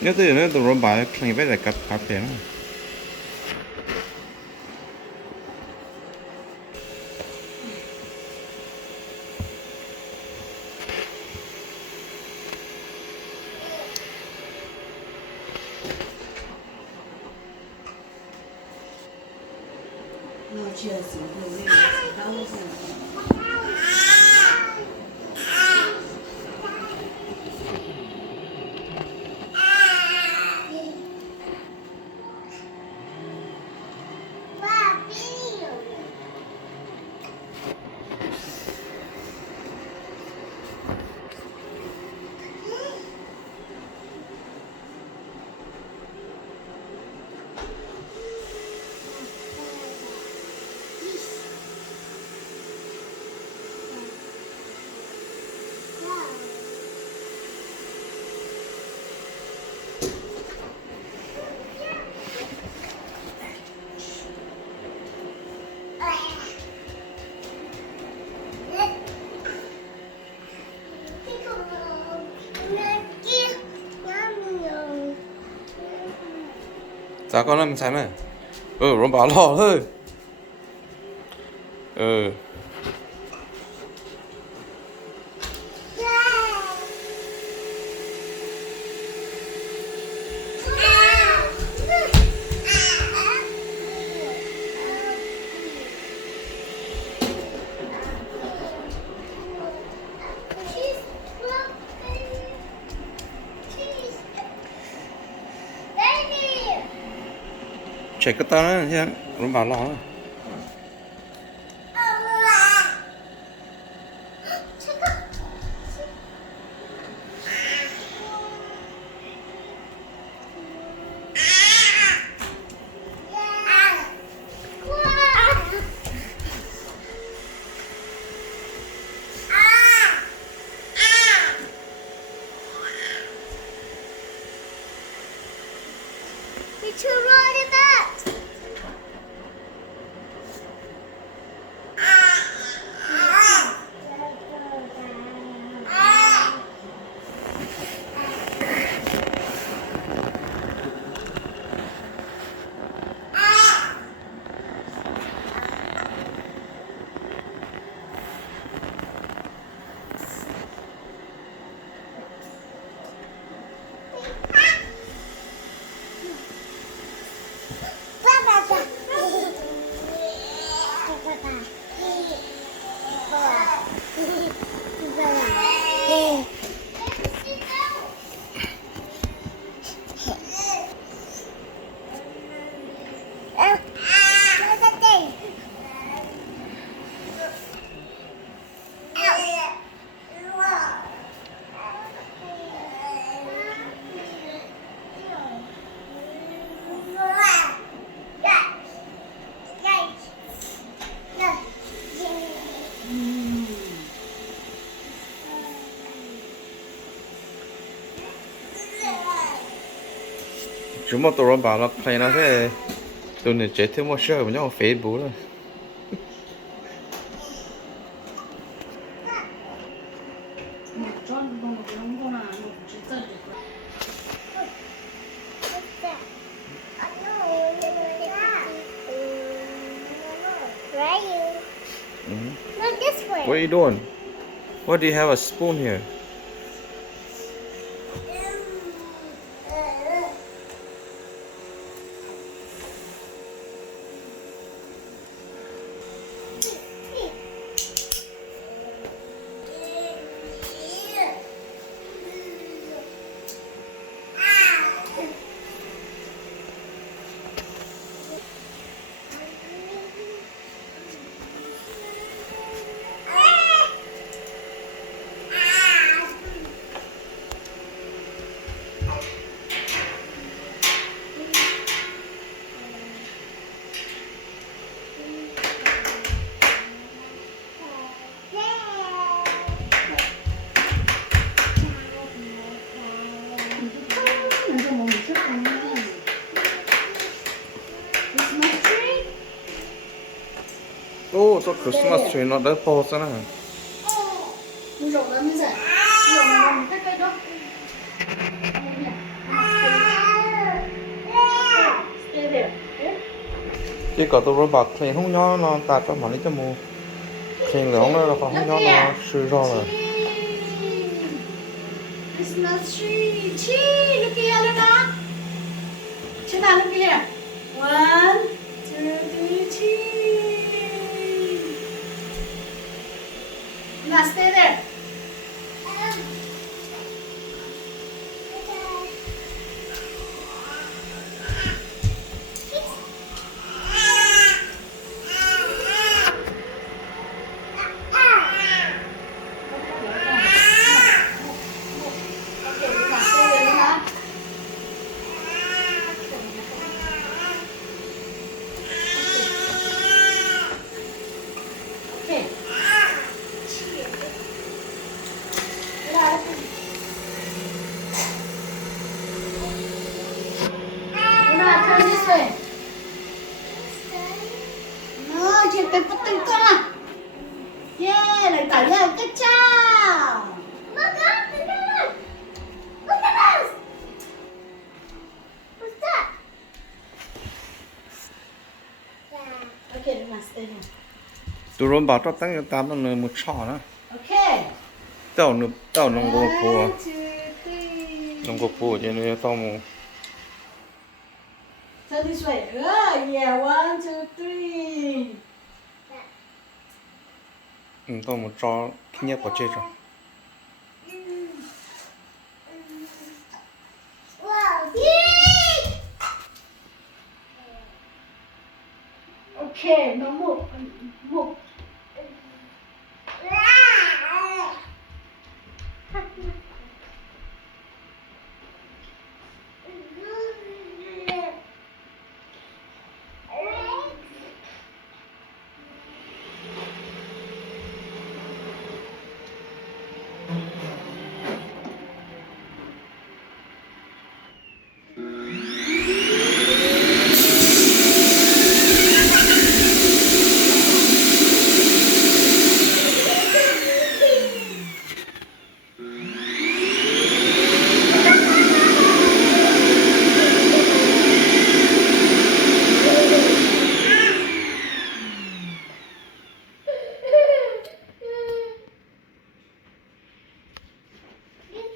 nhớ từ nó tụi rộn bà khăn với lại cặp cặp thế nó No, Chelsea, no, wait. That wasn't. sao con làm sao này rộn bà lo thôi chạy cái tao nữa chứ rộn bà lo It's too running back. chúng mà tụi rộn bà là play nó thế tụi này chết thêm một show mà nhau Facebook rồi Where are you? Look this way. what are you doing what do you have a spoon here oh it's a Christmas tree not that post nữa Mình rộng lắm như vậy. Rộng lắm cái cây đó. chỉ có tôi rồi bạc clean không nhỏ nó tạt cho mà lấy cho mua clean lỏng nó không nhỏ nó sư rồi là It's not tree. Tree. Look here, Luna. Chana, look here. 1, 2, 3, tree. Luna, stay there. Okay, Luna, stay there, Luna. Okay. Luna, turn this way. No, chị phải bắt tay con à. Yeah, lại tải ra cái chào. Look up, look at us. Look at us. What's that? Yeah. Okay, Luna, stay here. tôi rồi bạc cho tăng cho tám nó nơi một trò nữa Okay. tao nông cô phù 1, 2, 3. nông cô phù cho nên tao mua Turn this way. Oh, yeah. 1, 2, 3. tao một trò kinh nghiệm của chơi rồi Wow. Yay! Okay, no move. Move.